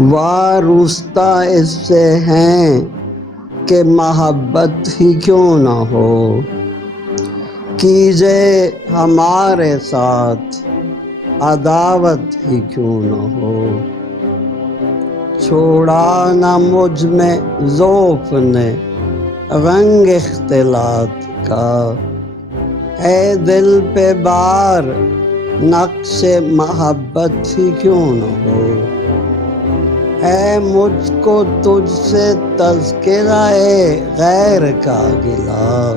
وارستہ اس سے ہیں کہ محبت ہی کیوں نہ ہو، کیجے ہمارے ساتھ عداوت ہی کیوں نہ ہو۔ چھوڑا نہ مجھ میں ذوق نے رنگ اختلاط کا، ہے دل پہ بار نقش محبت ہی کیوں نہ ہو۔ ہے مجھ کو تجھ سے تذکرہ غیر کا گلہ،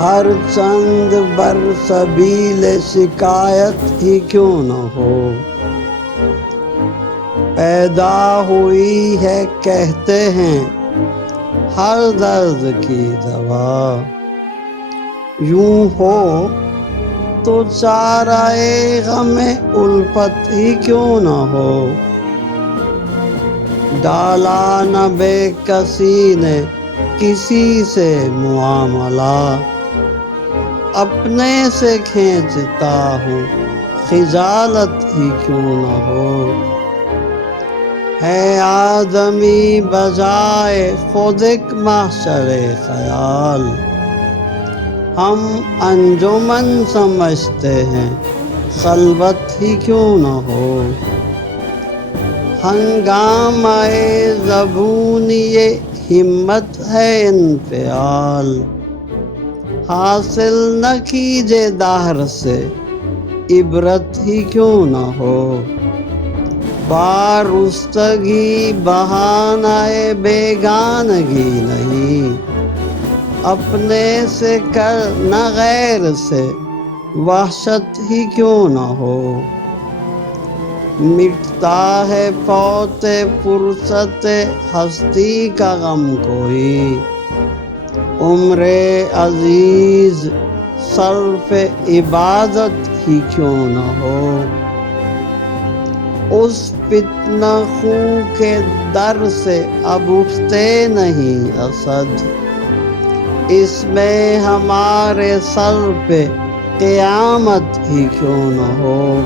ہر چند بر سبیل شکایت ہی کیوں نہ ہو۔ پیدا ہوئی ہے کہتے ہیں ہر درد کی دوا، یوں ہو تو چارہ غم الفت ہی کیوں نہ ہو۔ ڈالا نہ بے کسی نے کسی سے معاملہ، اپنے سے کھینچتا ہوں خجالت ہی کیوں نہ ہو۔ ہے آدمی بجائے خود ایک محشر خیال، ہم انجمن سمجھتے ہیں خلوت ہی کیوں نہ ہو۔ ہنگامہ زبونی ہمت ہے انفعال، حاصل نہ کیجے دہر سے عبرت ہی کیوں نہ ہو۔ وارستگی بہانہ بیگانگی نہیں، اپنے سے کر نہ غیر سے وحشت ہی کیوں نہ ہو۔ مٹتا ہے فوت فرصت ہستی کا غم کوئی، عمر عزیز صرف عبادت ہی کیوں نہ ہو۔ اس فتنہ خو کے در سے اب اٹھتے نہیں اسد، اس میں ہمارے سر پہ قیامت ہی کیوں نہ ہو۔